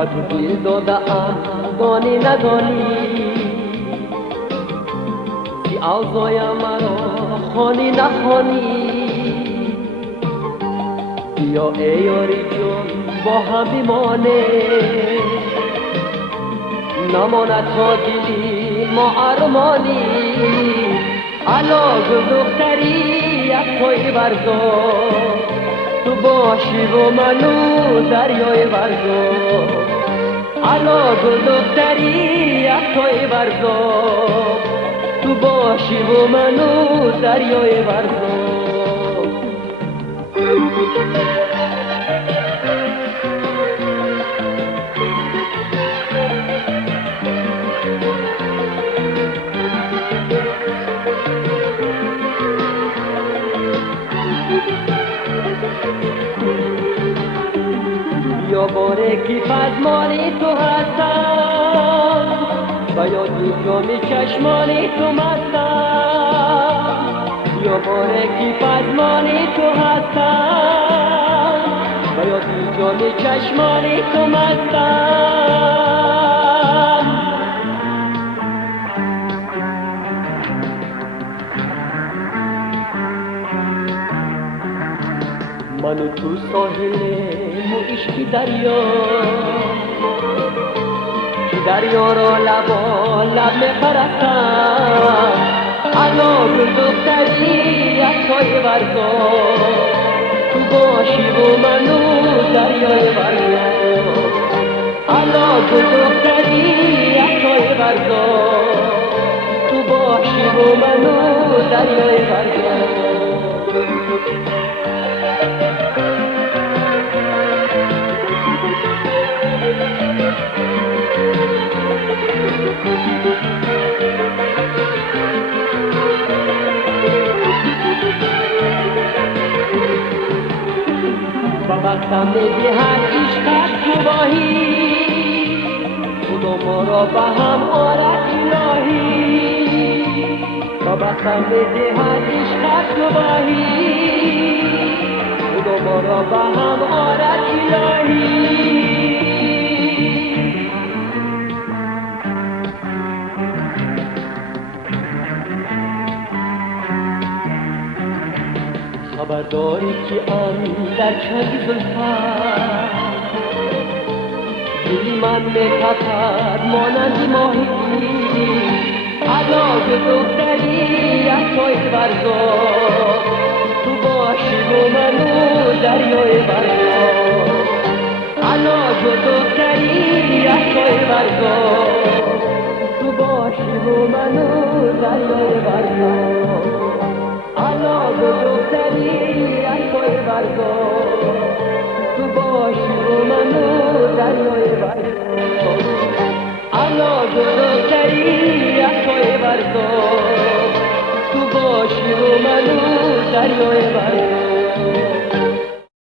با تو دل دادم دانی ندانی سی اوضاع مرا خانی نخوانی بیا ای یاری جون با هم بیمانه نماند تا دلی ما ارمانی علاق دختری یک پای برزار تو باشی و منو دریای برزار علاق دختری یک پای برزار تو باشی و منو دریای برزار یا باره کی پزمانی تو هستم و یا تو جامی چشمانی تو مستم یا باره کی پزمانی تو هستم و یا تو جامی چشمانی تو مستم منو تو ساحل مو عشقی دریا که دریا را لبا لب میپرستم علاق دختری یک پای برزار تو باشی و منو دریای برزار علاق دختری یک پای برزار تو باشی و منو دریای برزار با وقتم میدهد عشقت گواهی خدا ما را به هم آرد الهی با وقتم میدهد عشقت گواهی خدا ما را به هم آرد الهی خبر داری که در چنگ زلفت دل من میتپد مانند ماهی علاق دختری یک پای برزار تو باشی و منو دریای برزار علاق دختری یک پای برزار تو باشی و منو دریای برزار علاق دختری یک پای برزار تو باشی و منو دریای برزار علاق دختری یک پای برزار تو باشی و منو دریای برزار